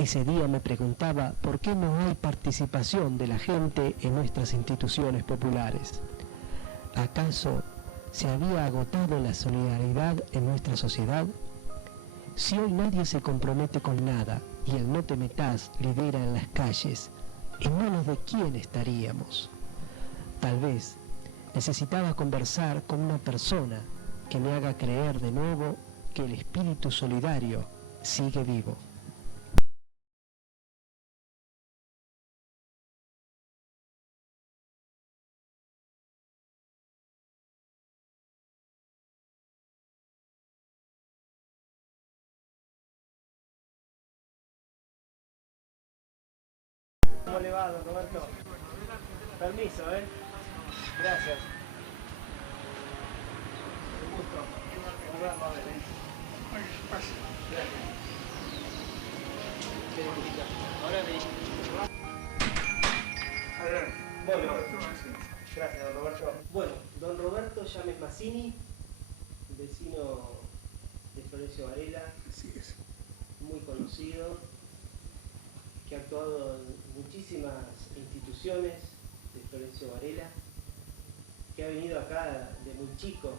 Ese día me preguntaba por qué no hay participación de la gente en nuestras instituciones populares. ¿Acaso se había agotado la solidaridad en nuestra sociedad? Si hoy nadie se compromete con nada y el no te metas lidera en las calles, ¿en manos de quién estaríamos? Tal vez necesitaba conversar con una persona que me haga creer de nuevo que el espíritu solidario sigue vivo. ¿Cómo le va, don Roberto? Permiso, Gracias. Un gusto. Volverlo a ver, Gracias. Ahora me... Bueno, gracias, don Roberto. Bueno, don Roberto Llames Mazzini, vecino de Florencio Varela. Así es. Muy conocido, que ha actuado en muchísimas instituciones de Florencio Varela, que ha venido acá de muy chico.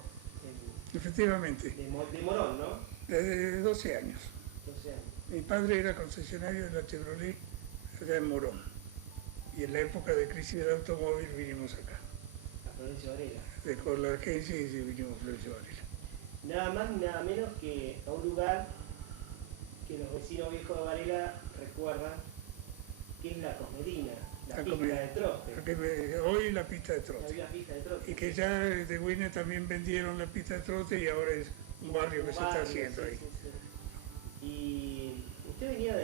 Efectivamente. De Morón, ¿no? Desde 12 años. 12 años. Mi padre era concesionario de la Chevrolet allá en Morón. Y en la época de crisis del automóvil vinimos acá. A Florencio Varela. Dejó la agencia y vinimos a Florencio Varela. Nada más ni nada menos que a un lugar que los vecinos viejos de Varela recuerdan, que es la Cosmedina, la pista de trote. Hoy la pista de trote. La pista de trote. Y que ya de Güine también vendieron la pista de trote y ahora es un barrio que se está haciendo ahí. Sí. Y usted venía a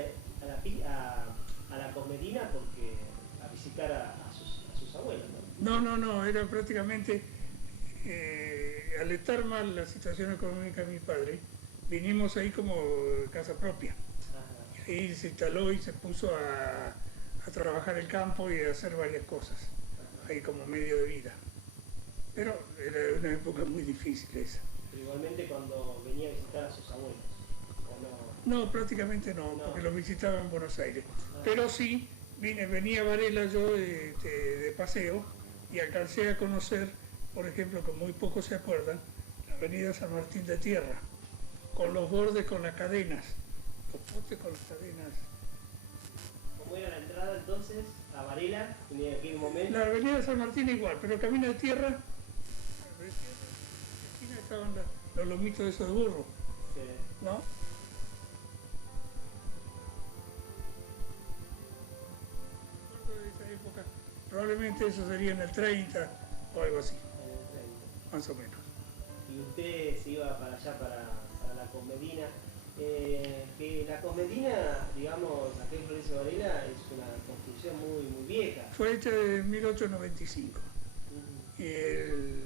la Cosmedina porque a visitar a sus abuelos, ¿no? No, era prácticamente, al estar mal la situación económica de mi padre, vinimos ahí como casa propia. Ajá. Y se instaló y se puso a trabajar el campo y a hacer varias cosas, ahí como medio de vida. Pero era una época muy difícil esa. Pero igualmente cuando venía a visitar a sus abuelos, ¿o no? No, prácticamente no, porque los visitaba en Buenos Aires. Pero sí, venía a Varela yo de paseo y alcancé a conocer, por ejemplo, que muy pocos se acuerdan, la avenida San Martín de Tierra, con los bordes con las cadenas, los postes con las cadenas. ¿Cómo era la entrada entonces a Varela en aquel momento? La avenida San Martín igual, pero camino de tierra, en la esquina estaban los lomitos de esos de burro, sí. ¿No? De esa época, probablemente eso sería en el 30 o algo así, en el 30. Más o menos. Y usted se iba para allá, para la Cosmedina. Que la Cosmedina, digamos, aquí en Florencio Varela, es una construcción muy vieja. Fue hecha en 1895. Y el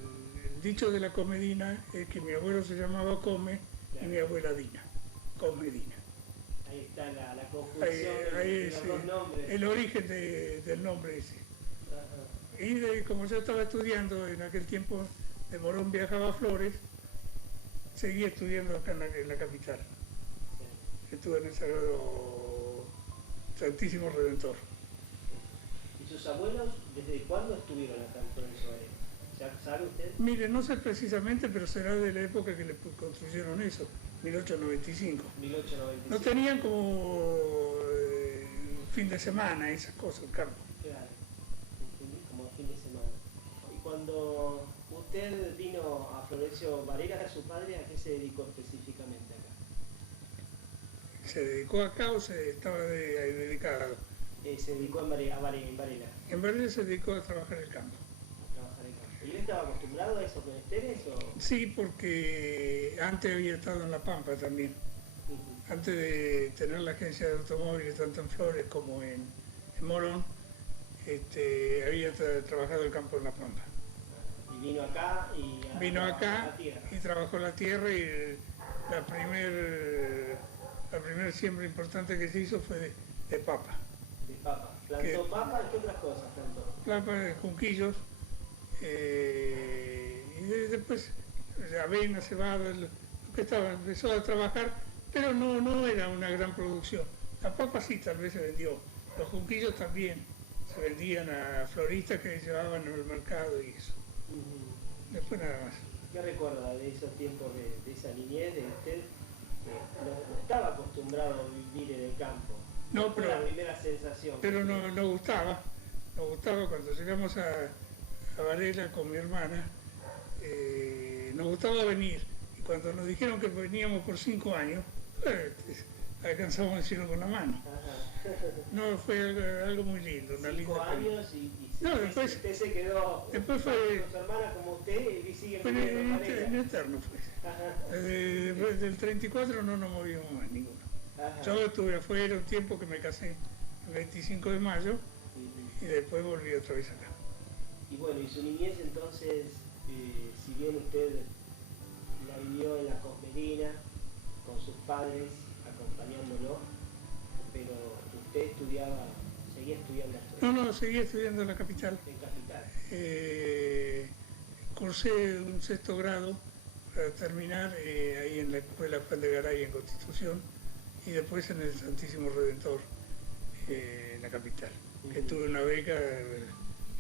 dicho de la Comedina es que mi abuelo se llamaba Come, claro, y mi abuela Dina. Comedina. Ahí está la conjunción de los dos nombres. El origen del nombre ese. Ajá. Y como yo estaba estudiando en aquel tiempo, de Morón viajaba a Flores, seguí estudiando acá en la capital. Estuve en el Sagrado Santísimo Redentor. ¿Y sus abuelos desde cuándo estuvieron acá en Florencio Varela? ¿Sabe usted? Mire, no sé precisamente, pero será de la época que le construyeron eso, 1895. 1895. No tenían como fin de semana esas cosas, el campo. Claro, como fin de semana. Y cuando usted vino a Florencio Varela, ¿su padre a qué se dedicó específicamente acá? ¿Se dedicó acá o se estaba dedicado? Se dedicó en Varela. En Varela se dedicó a trabajar el campo. ¿Y él estaba acostumbrado a esos menesteres? Sí, porque antes había estado en La Pampa también. Antes de tener la agencia de automóviles tanto en Flores como en Morón, había trabajado el campo en La Pampa. Y vino acá y trabajó la tierra y la primer siembra importante que se hizo fue de papa. De papa. ¿Plantó papa y qué otras cosas plantó? Papa de junquillos, y después avena, cebada, lo que estaba, empezó a trabajar, pero no era una gran producción. La papa sí, tal vez se vendió. Los junquillos también se vendían a floristas que llevaban al mercado y eso. Después nada más. ¿Qué recuerda de esos tiempos, de esa niñez, de usted? No estaba acostumbrado a vivir en el campo. No, fue la primera sensación. Pero nos gustaba. Nos gustaba cuando llegamos a Varela con mi hermana. Nos gustaba venir. Y cuando nos dijeron que veníamos por 5 años, alcanzamos el cielo con la mano. No, fue algo muy lindo. 5 años y no, después, usted se quedó después fue, con su hermana como usted y sigue viviendo en eterno fue. Después del 34 no nos movimos más ninguno. Yo estuve afuera un tiempo que me casé el 25 de mayo y después volví otra vez acá. Y bueno, y su niñez entonces, si bien usted la vivió en la Cosmelina, con sus padres acompañándolo, pero usted seguía estudiando. No, seguía estudiando en la capital. En capital. Cursé un 6º grado para terminar ahí en la escuela Juan de Garay en Constitución y después en el Santísimo Redentor en la capital, que tuve una beca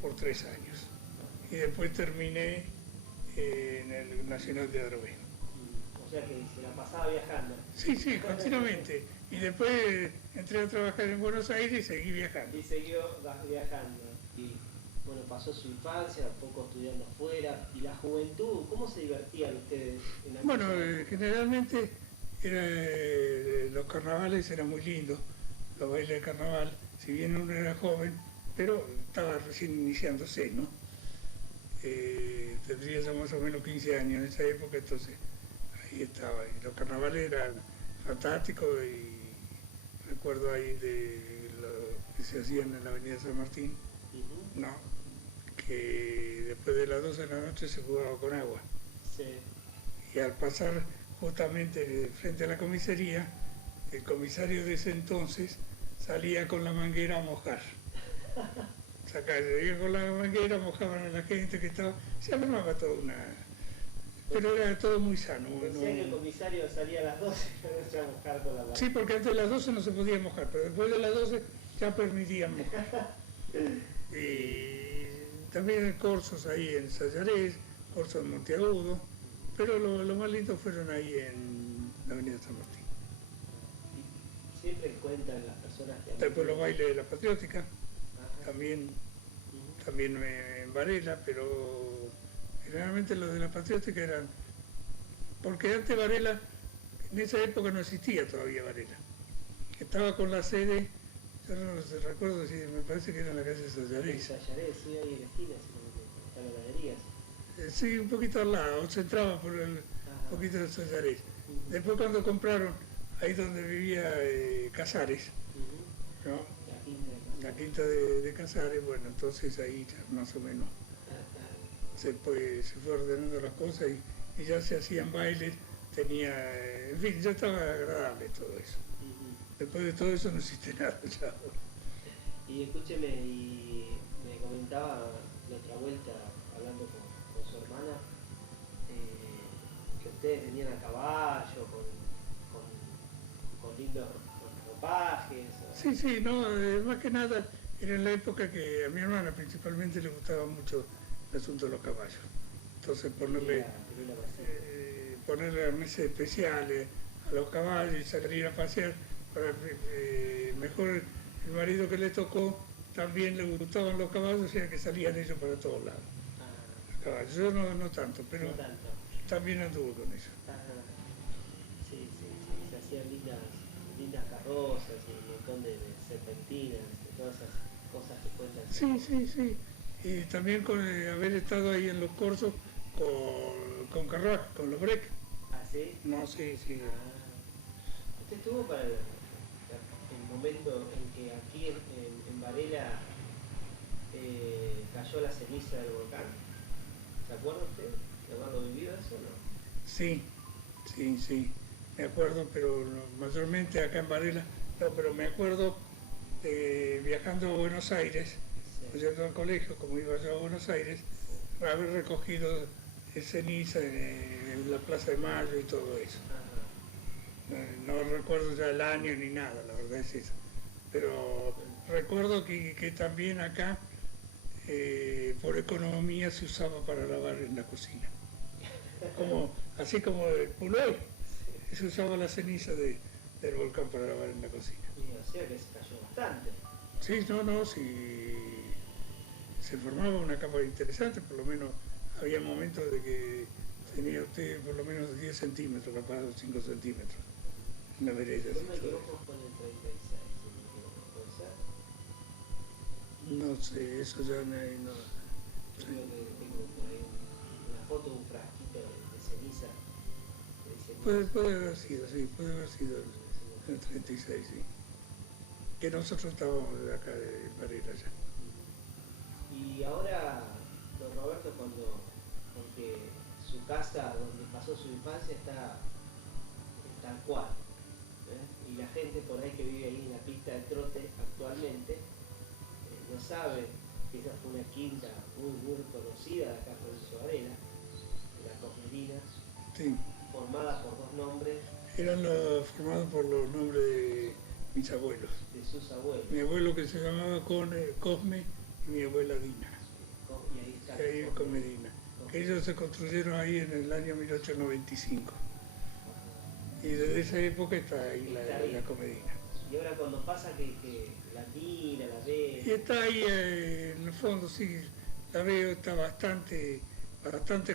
por 3 años. Y después terminé en el Nacional de Adrogué. O sea que se la pasaba viajando. Sí, continuamente. Y después entré a trabajar en Buenos Aires y seguí viajando. Y siguió viajando. Y bueno, pasó su infancia, poco estudiando afuera. ¿Y la juventud? ¿Cómo se divertían ustedes en la Bueno, generalmente los carnavales eran muy lindos, los bailes de carnaval, si bien uno era joven, pero estaba recién iniciándose, ¿no? Tendría ya más o menos 15 años en esa época, entonces ahí estaba. Y los carnavales eran fantásticos y recuerdo ahí de lo que se hacían en la avenida San Martín, no, que después de las 12 de la noche se jugaba con agua. Sí. Y al pasar justamente frente a la comisaría, el comisario de ese entonces salía con la manguera a mojar. Salía con la manguera, mojaban a la gente que estaba, se armaba toda una... Pero era todo muy sano. Decía que el comisario salía a las 12 y no a mojar con la manguera. Sí, porque antes de las 12 no se podía mojar, pero después de las 12 ya permitían mojar. Y también cursos ahí en Sayarés, cursos en Monteagudo, pero lo más lindo fueron ahí en la avenida San Martín. Siempre cuentan las personas que... Después los bailes de la Patriótica, también en Varela, pero generalmente los de la Patriótica eran... Porque antes Varela, en esa época no existía todavía Varela. Estaba con la sede, yo no recuerdo si me parece que era en la calle Sayarés. Sayarés, sí, ahí en la esquina, están las galerías. Sí, un poquito al lado, se entraba por el poquito de Sayarés. Después cuando compraron, ahí donde vivía Casares, ¿no? La quinta de Casares, bueno, entonces ahí ya más o menos se fue ordenando las cosas y ya se hacían bailes, en fin, ya estaba agradable todo eso. Después de todo eso no existe nada ya. Y escúcheme, y me comentaba la otra vuelta, hablando con su hermana, que ustedes venían a caballo, con lindos ropajes. Sí, no, más que nada era en la época que a mi hermana principalmente le gustaba mucho el asunto de los caballos. Entonces ponerle arneses especiales a los caballos y salir a pasear, mejor el marido que le tocó también le gustaban los caballos, o sea que salían ellos para todos lados. Los caballos, yo no tanto, pero no tanto. También anduvo con eso. Sí, se hacían lindas carrozas y un montón de serpentinas, de todas esas cosas que cuentan. Sí. Y también con haber estado ahí en los cursos con carruajes, con los break. ¿Ah, sí? No, sí. ¿Usted estuvo para el momento en que aquí en Varela cayó la ceniza del volcán? ¿Se acuerda usted de haberlo vivido eso o no? Sí, me acuerdo, pero mayormente acá en Varela, no, pero me acuerdo viajando a Buenos Aires, yendo al colegio, como iba yo a Buenos Aires, haber recogido ceniza en la Plaza de Mayo y todo eso. No recuerdo ya el año ni nada, la verdad es eso. Pero recuerdo que también acá, por economía, se usaba para lavar en la cocina. Así como el Puloy, se usaba la ceniza del volcán para lavar en la cocina. O sea que se cayó bastante. Sí, sí, se formaba una capa interesante, por lo menos había momentos de que tenía usted por lo menos 10 centímetros, capaz 5 centímetros en la vereda. Si no me equivoco con el 36, si no me equivoco, ¿puede ser? No sé, eso ya no... Yo creo que tengo por ahí una foto de un frasquito de ceniza. Puede haber sido, sí, puede haber sido el 36, sí. Que nosotros estábamos de acá de Varela ya. Y ahora, don Roberto, porque su casa donde pasó su infancia está tal cual, ¿eh? Y la gente por ahí que vive ahí en la pista del trote actualmente no sabe que esa fue una quinta muy conocida de acá en Provincia Varela, de la Cosmelina, Sí. formada por dos nombres. Eran formados por los nombres de mis abuelos. De sus abuelos. Mi abuelo que se llamaba Cosme y mi abuela Dina. Y ahí está. Que ahí con Medina. Que ellos se construyeron ahí en el año 1895. Y desde esa época está ahí la Comedina. Y ahora cuando pasa que la mira, la ve... Y está ahí en el fondo, sí, la veo, está bastante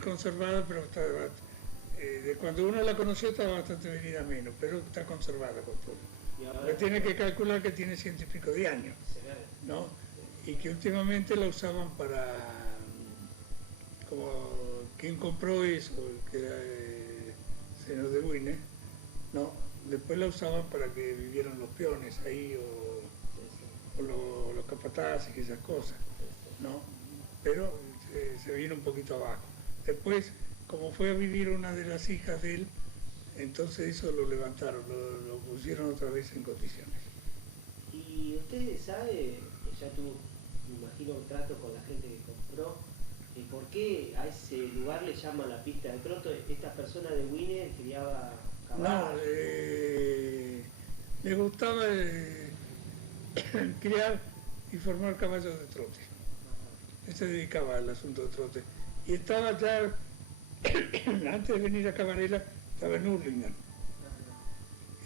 conservada, pero está de cuando uno la conoció estaba bastante venida menos, pero está conservada con todo. Porque tiene que calcular que tiene 100 y pico de años, ¿no? Y que últimamente la usaban para, como quien compró eso, que era señor de Buine, ¿no? Después la usaban para que vivieran los peones ahí o los capataces y esas cosas, ¿no? Pero se vino un poquito abajo. Después, como fue a vivir una de las hijas de él, entonces eso lo levantaron, lo pusieron otra vez en condiciones. Y usted sabe, que ya tuvo, me imagino, un trato con la gente que compró, ¿por qué a ese lugar le llaman la pista de troto? Esta persona de Wiener criaba caballos. No, le gustaba criar y formar caballos de trote. Él se dedicaba al asunto de trote. Y estaba ya, antes de venir a Varela, estaba en Hurlingham.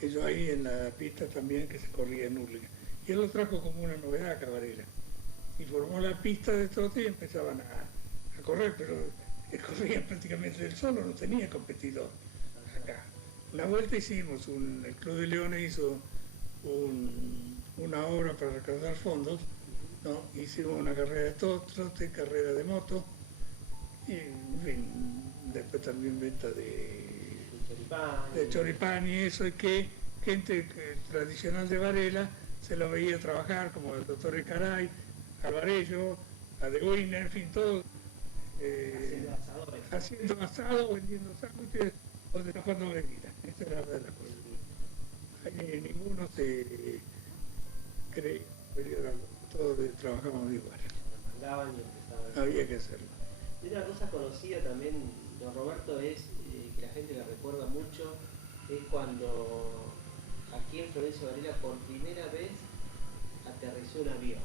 Ellos ahí en la pista también que se corría en Hurlingham. Y él lo trajo como una novedad a Varela. Y formó la pista de trote y empezaban a correr, pero corrían prácticamente él solo, no tenía competidor acá. Una vuelta hicimos, el Club de Leones hizo una obra para recaudar fondos, ¿no? Hicimos una carrera de trote, carrera de moto, y en fin, después también venta de choripán y eso, y que gente tradicional de Varela se lo veía trabajar, como el doctor Ecaray, Alvarello, a de Wiener, en fin, todo haciendo asado, vendiendo sándwiches o trabajando bebidas. Esa es la verdad de las cosas. Ninguno se cree, todos trabajamos igual. Mandaban y empezaban. Había que hacerlo. Y una cosa conocida también, don Roberto, es que la gente la recuerda mucho, es cuando aquí en Florencio Varela por primera vez aterrizó un avión.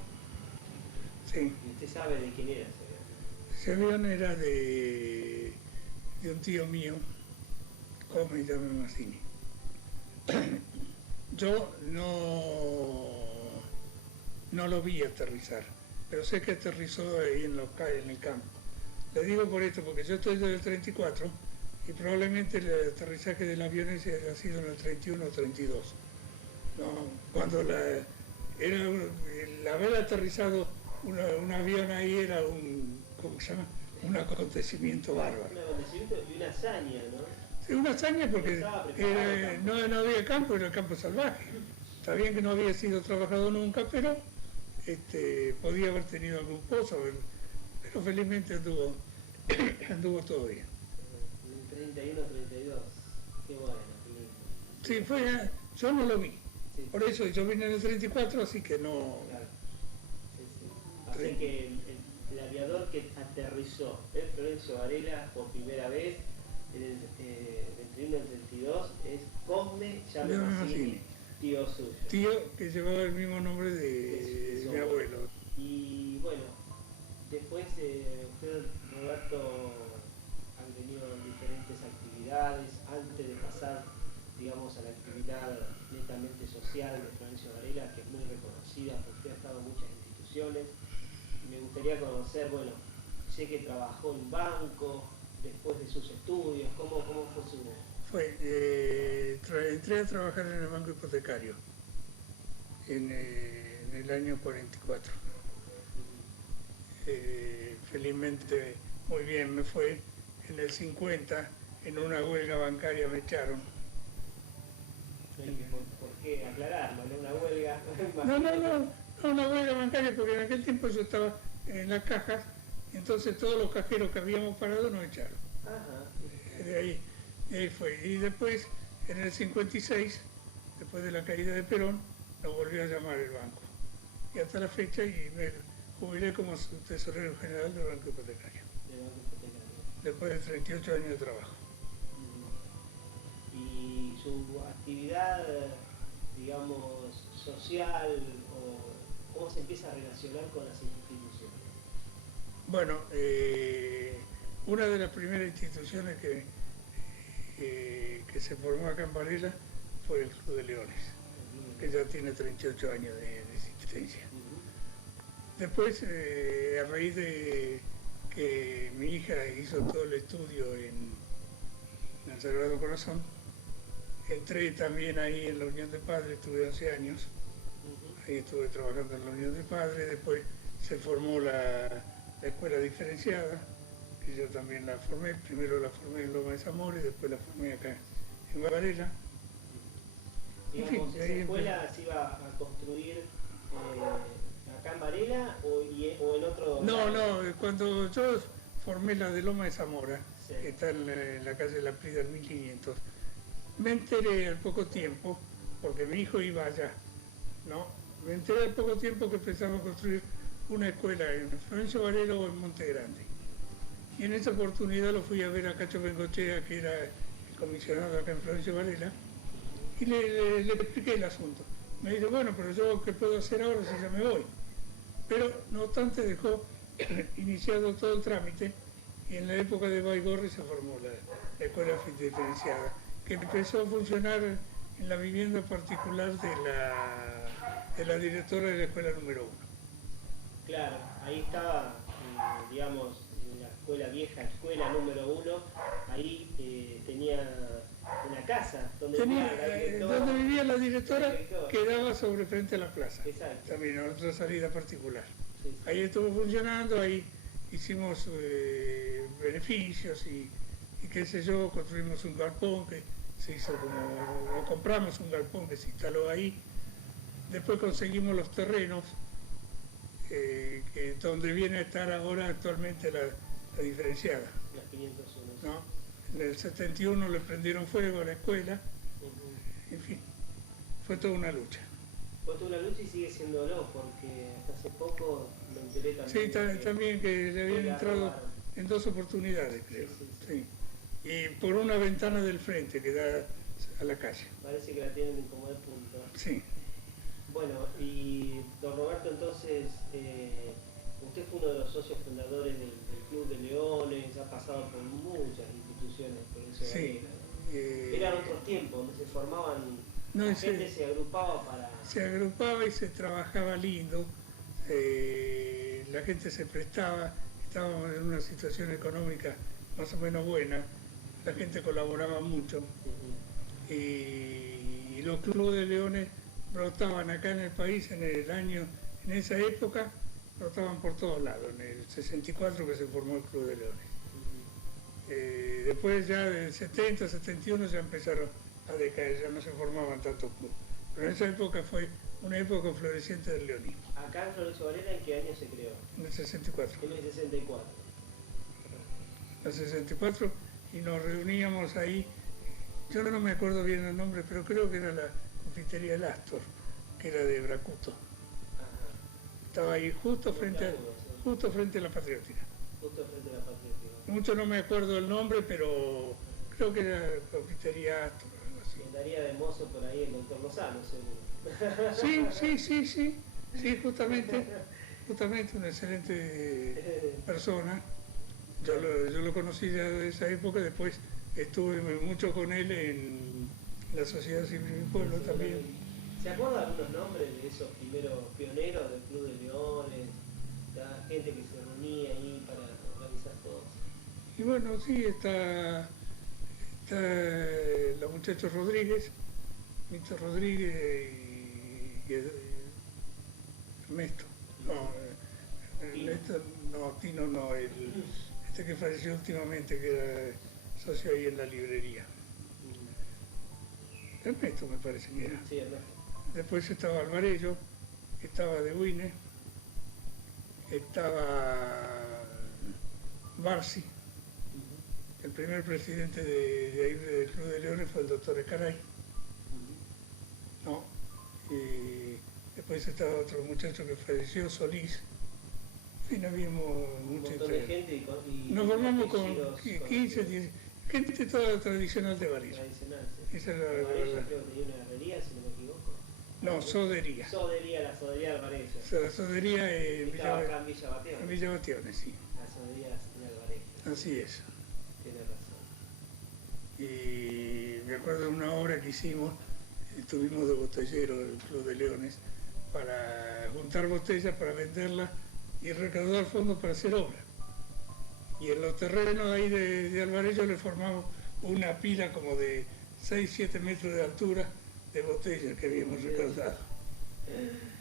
Sí. Y usted sabe de quién era ese avión. Ese avión era de un tío mío, Cosme y Llame Mazzini. Yo no lo vi aterrizar, pero sé que aterrizó ahí en el campo. Le digo por esto, porque yo estoy desde el 34 y probablemente el aterrizaje del avión ese haya sido en el 31 o 32. ¿No? Cuando el haber aterrizado un avión ahí era ¿cómo se llama? Un acontecimiento bárbaro. Un acontecimiento y una hazaña, ¿no? Sí, una hazaña porque no había campo, era campo salvaje. Está bien que no había sido trabajado nunca, pero podía haber tenido algún pozo, pero felizmente anduvo todo bien. En el 31, 32, qué bueno, qué lindo. Sí, yo no lo vi. Sí. Por eso yo vine en el 34, así que no... Claro. Sí. Así que el aviador que aterrizó en Florencio Varela por primera vez el 31 al 32 es Cosme Llame Mazzini, tío suyo. Tío que llevaba el mismo nombre de mi abuelo. Y bueno, después usted, Roberto, han tenido diferentes actividades antes de pasar, digamos, a la actividad netamente social de Florencio Varela, que es muy reconocida, porque usted ha estado en muchas instituciones. Me gustaría conocer, bueno, sé que trabajó en banco, después de sus estudios, ¿cómo fue su...? Entré a trabajar en el banco hipotecario en el año 44. Felizmente muy bien me fue. En el 50, en una huelga bancaria me echaron. ¿Por qué aclararlo? ¿No una huelga? No, una huelga bancaria, porque en aquel tiempo yo estaba en las cajas, y entonces todos los cajeros que habíamos parado nos echaron. Ajá. De ahí fue. Y después, en el 56, después de la caída de Perón, nos volvió a llamar el banco. Y hasta la fecha, y me jubilé como tesorero general del Banco Hipotecario. Después de 38 años de trabajo. ¿Y su actividad, digamos, social, o cómo se empieza a relacionar con las instituciones? Bueno, una de las primeras instituciones que se formó acá en Varela fue el Club de Leones, que ya tiene 38 años de existencia. Después, a raíz de que mi hija hizo todo el estudio en el Sagrado Corazón, entré también ahí en la Unión de Padres, tuve 11 años, ahí estuve trabajando en la Unión de Padres. Después se formó la escuela diferenciada, que yo también la formé. Primero la formé en Loma de Zamora y después la formé acá en Varela. Digamos, ¿esa escuela se iba a construir acá en Varela o en otro? No, cuando yo formé la de Loma de Zamora, sí, que está en la calle La Prida, 1500, me enteré al poco tiempo, porque mi hijo iba allá, ¿no? Me enteré al poco tiempo que empezamos a construir una escuela en Florencio Varela o en Monte Grande. Y en esa oportunidad lo fui a ver a Cacho Bengochea, que era el comisionado acá en Florencio Varela, y le expliqué el asunto. Me dice, bueno, pero yo ¿qué puedo hacer ahora si ya me voy? Pero no obstante dejó iniciado todo el trámite, y en la época de Baigorri se formó la escuela diferenciada, que empezó a funcionar en la vivienda particular de la directora de la escuela número 1. Claro, ahí estaba, digamos, en la escuela vieja, escuela número 1, ahí tenía una casa donde vivía la directora, que daba sobre frente a la plaza. Exacto. También otra salida particular. Sí, sí. Ahí estuvo funcionando, ahí hicimos beneficios y qué sé yo, construimos un galpón que se hizo o compramos un galpón que se instaló ahí. Después conseguimos los terrenos, donde viene a estar ahora actualmente la diferenciada. Las 501. ¿No? En el 71 le prendieron fuego a la escuela, en fin, fue toda una lucha. Fue toda una lucha y sigue siéndolo, porque hasta hace poco me enteré también. Sí, también que le habían entrado en 2 oportunidades, creo. Sí. Y por una ventana del frente que da a la calle. Parece que la tienen como de punto. Sí. Bueno, y don Roberto, entonces, usted fue uno de los socios fundadores del Club de Leones, ha pasado por muchas instituciones, por eso sí. Eran otros tiempos, donde se formaban, no, la gente se agrupaba para... Se agrupaba y se trabajaba lindo, la gente se prestaba, estábamos en una situación económica más o menos buena, la gente colaboraba mucho, y los clubes de leones brotaban acá en el país en esa época, brotaban por todos lados, en el 64 que se formó el Club de Leones. Después ya del 70, 71 ya empezaron a decaer, ya no se formaban tantos clubes. Pero en esa época fue una época floreciente del leonismo. ¿Acá en Florencio Varela en qué año se creó? En el 64. En el 64. En el 64, y nos reuníamos ahí, yo no me acuerdo bien el nombre, pero creo que era la confitería El Astor, que era de Bracuto. Estaba ahí justo frente a la Patriótica. Justo frente a la Patriótica. Mucho no me acuerdo el nombre, pero creo que era confitería Astor, algo así. Andaría de mozo por ahí el doctor Lozano, seguro. Sí, justamente una excelente persona. Yo lo conocí ya de esa época, después estuve mucho con él en la Sociedad Civil de mi pueblo también. ¿Se acuerdan algunos nombres de esos primeros pioneros del Club de Leones? La gente que se reunía ahí para organizar todo. Y bueno, sí, está los muchachos Rodríguez, Mito Rodríguez y Ernesto. Tino no, este que falleció últimamente, que era socio ahí en la librería. Ernesto me parece que era. Sí, Ernesto. Después estaba Alvarello, estaba De Wine, estaba Barsi. El primer presidente de ahí del Club de Leones fue el doctor Escaray. ¿No? Y después estaba otro muchacho que falleció, Solís. En fin, habíamos mucha gente y nos formamos con 15, 10, gente toda tradicional de Varela. Tradicional, sí. Esa era la Varela verdad. creo que tenía una herrería, si no me equivoco. No, sodería. La sodería de Varela. La sodería Estaba acá en Villa Bateón. en Villa Bationes, sí. La sodería de la señora Varela. Así es. Tiene razón. Y me acuerdo de una obra que hicimos, estuvimos de botellero del Club de Leones, para juntar botellas, para venderlas y recaudar fondos para hacer obra. Y en los terrenos ahí de Alvarello le formamos una pila como de 6-7 metros de altura de botellas que habíamos recaudado.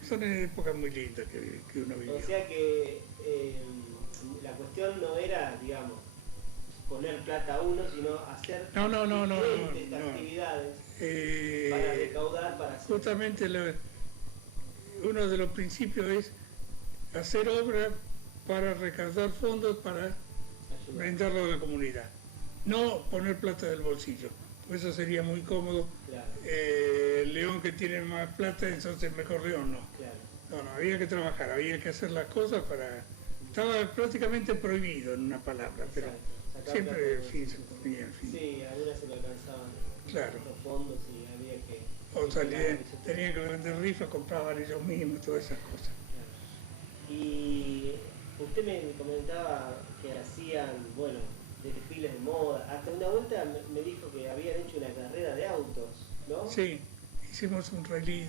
Son épocas muy lindas que uno vivió. O sea que la cuestión no era, digamos, poner plata a uno, sino hacer diferentes actividades para recaudar, para hacer. Justamente uno de los principios es hacer obra para recaudar fondos para brindarlo a la comunidad. No poner plata del bolsillo, pues eso sería muy cómodo. Claro. El león que tiene más plata, entonces mejor león no. Claro. No, había que trabajar, había que hacer las cosas para... Estaba prácticamente prohibido en una palabra, pero siempre, en fin, se ponía, en fin. Sí, algunas se lo alcanzaban los fondos y había que... O tenían que vender rifas, compraban ellos mismos, todas esas cosas. Claro. Y usted me comentaba que hacían, bueno, desfiles de moda. Hasta una vuelta me dijo que habían hecho una carrera de autos, ¿no? Sí, hicimos un rally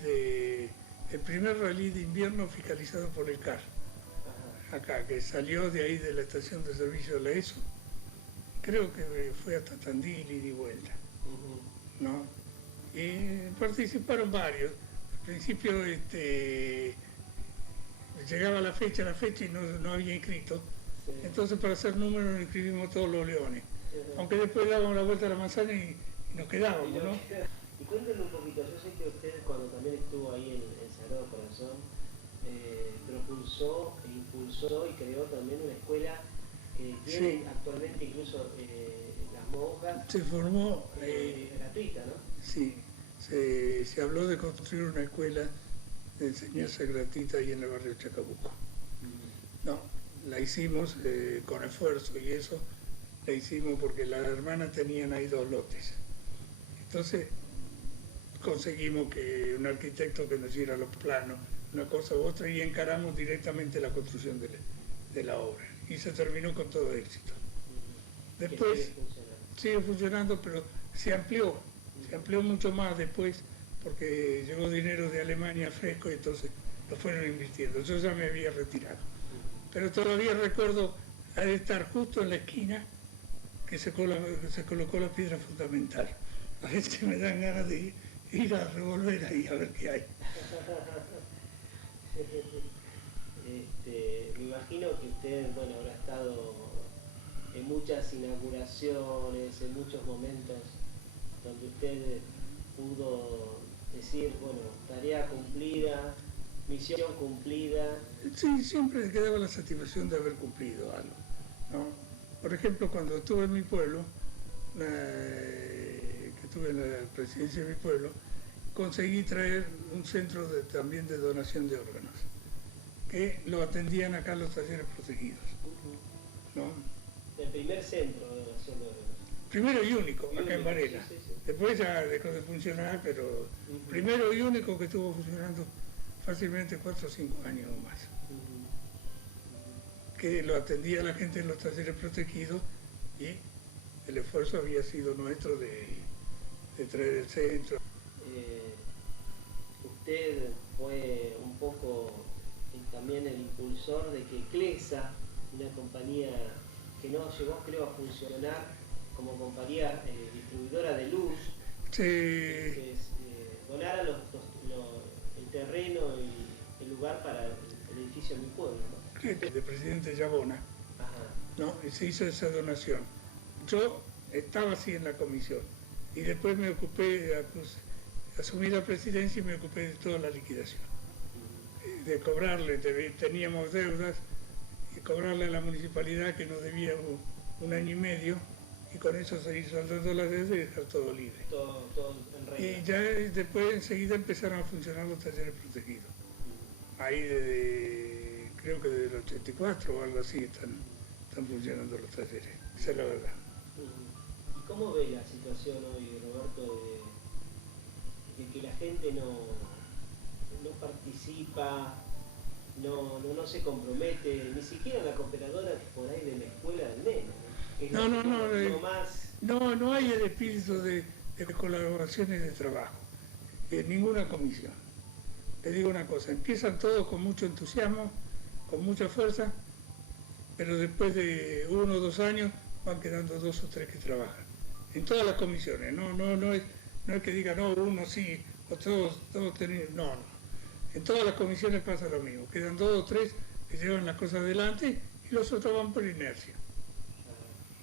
el primer rally de invierno fiscalizado por el CAR. Acá, que salió de ahí de la estación de servicio de la ESO, creo que fue hasta Tandil y de vuelta, ¿no? Y participaron varios. Al principio llegaba la fecha y no había inscrito, entonces para hacer números nos inscribimos todos los leones, aunque después dábamos la vuelta a la manzana y nos quedábamos, ¿no? Y cuéntenme un poquito, yo sé que usted cuando también estuvo ahí en Sagrado Corazón, propulsó e impulsó y creó también una escuela que tiene actualmente incluso las monjas. Se formó gratuita, ¿no? Sí, se habló de construir una escuela de enseñanza gratuita ahí en el barrio Chacabuco. No, la hicimos con esfuerzo y eso la hicimos porque las hermanas tenían ahí 2 lotes. Entonces conseguimos que un arquitecto que nos diera los planos, una cosa u otra, y encaramos directamente la construcción de la obra. Y se terminó con todo éxito. Después sigue funcionando, pero se amplió mucho más después, porque llegó dinero de Alemania fresco y entonces lo fueron invirtiendo. Yo ya me había retirado. Pero todavía recuerdo al estar justo en la esquina que se colocó la piedra fundamental. A veces me dan ganas de ir a revolver ahí a ver qué hay. Me imagino que usted, bueno, habrá estado en muchas inauguraciones, en muchos momentos donde usted pudo decir, bueno, tarea cumplida, misión cumplida. Sí, siempre quedaba la satisfacción de haber cumplido algo, ¿no? Por ejemplo, cuando estuve en mi pueblo, que estuve en la presidencia de mi pueblo, conseguí traer un centro también de donación de órganos, que lo atendían acá los talleres protegidos, ¿no? El primer centro de donación de órganos. primero y único, acá en Varela. Sí, sí. Después ya dejó de funcionar, pero primero y único que estuvo funcionando fácilmente 4 o 5 años o más. Que lo atendía la gente en los talleres protegidos y el esfuerzo había sido nuestro de traer el centro. Usted fue un poco también el impulsor de que Clesa, una compañía que no llegó, creo, a funcionar como compañía distribuidora de luz, que donara el terreno y el lugar para el edificio de mi pueblo, ¿no? De presidente Yabona, Ajá. ¿no? Y se hizo esa donación. Yo estaba así en la comisión y después me ocupé, asumí la presidencia y me ocupé de toda la liquidación. De cobrarle, teníamos deudas, y cobrarle a la municipalidad que nos debía 1 año y medio, y con eso seguir saldando las deudas y dejar todo libre. Todo en regla. Y ya después enseguida empezaron a funcionar los talleres protegidos. Ahí creo que desde el 84 o algo así están funcionando los talleres, esa es la verdad. ¿Y cómo ve la situación hoy, Roberto, de que la gente no participa, no se compromete, ni siquiera la cooperadora por ahí de la escuela del nene? No hay el espíritu de colaboración y de trabajo en ninguna comisión. Les digo una cosa, empiezan todos con mucho entusiasmo, con mucha fuerza, pero después de 1 o 2 años van quedando 2 o 3 que trabajan. En todas las comisiones, no es que digan, no, uno sí, o todos tenemos, no. En todas las comisiones pasa lo mismo, quedan 2 o 3 que llevan las cosas adelante y los otros van por inercia.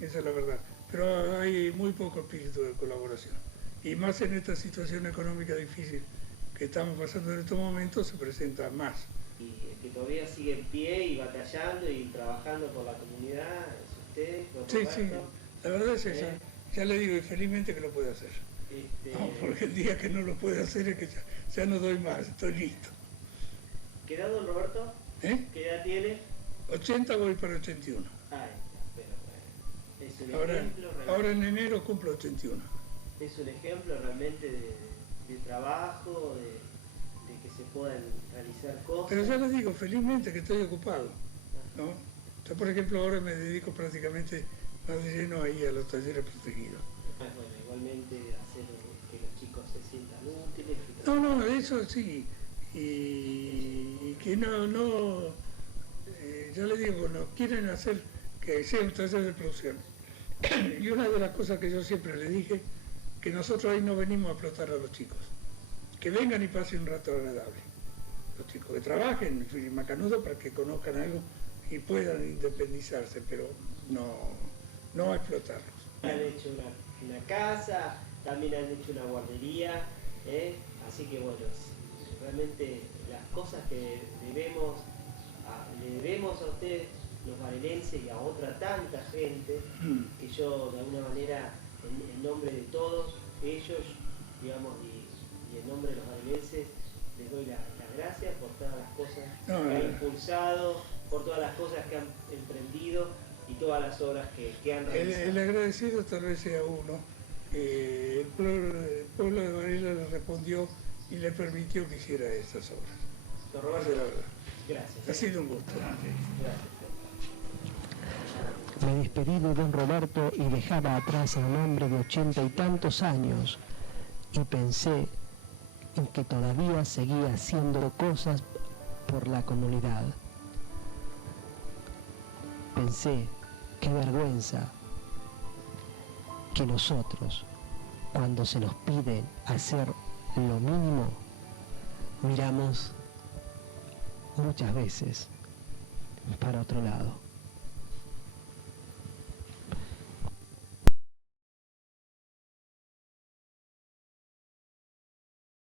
Esa es la verdad. Pero hay muy poco espíritu de colaboración. Y más en esta situación económica difícil que estamos pasando en estos momentos se presenta más. Y el que todavía sigue en pie y batallando y trabajando por la comunidad, ¿es usted? Sí, la verdad es esa. Ya le digo, y felizmente que lo puede hacer. No, porque el día que no lo puede hacer es que ya no doy más, estoy listo. ¿Qué edad, don Roberto? ¿Qué edad tiene? 80, voy para 81. Es un ejemplo ahora en enero cumplo 81. Es un ejemplo realmente de trabajo, de que se puedan realizar cosas. Pero ya les digo, felizmente que estoy ocupado, ¿no? Yo, por ejemplo, ahora me dedico prácticamente más de lleno ahí a los talleres protegidos. Bueno, igualmente hacer que los chicos se sientan útiles. No, eso sí. Y que ya les digo, no quieren hacer que sea un taller de producción. Y una de las cosas que yo siempre les dije, que nosotros ahí no venimos a explotar a los chicos, que vengan y pasen un rato agradable. Los chicos que trabajen en Macanudo para que conozcan algo y puedan independizarse, pero no a explotarlos. Han hecho una casa, también han hecho una guardería, así que bueno, realmente las cosas que le debemos a ustedes, los varelenses, y a otra tanta gente, que yo de alguna manera, en nombre de todos ellos, digamos, y en nombre de los varelenses, les doy las gracias por todas las cosas que han impulsado, por todas las cosas que han emprendido y todas las obras que han realizado. El agradecido tal vez sea uno. El pueblo de Varela le respondió y le permitió que hiciera estas obras. Don Roberto, la verdad. Gracias. Ha sido un gusto. Gracias. Me despedí de don Roberto y dejaba atrás a un hombre de 80 y tantos años y pensé en que todavía seguía haciendo cosas por la comunidad. Pensé, qué vergüenza que nosotros, cuando se nos pide hacer lo mínimo, miramos muchas veces para otro lado.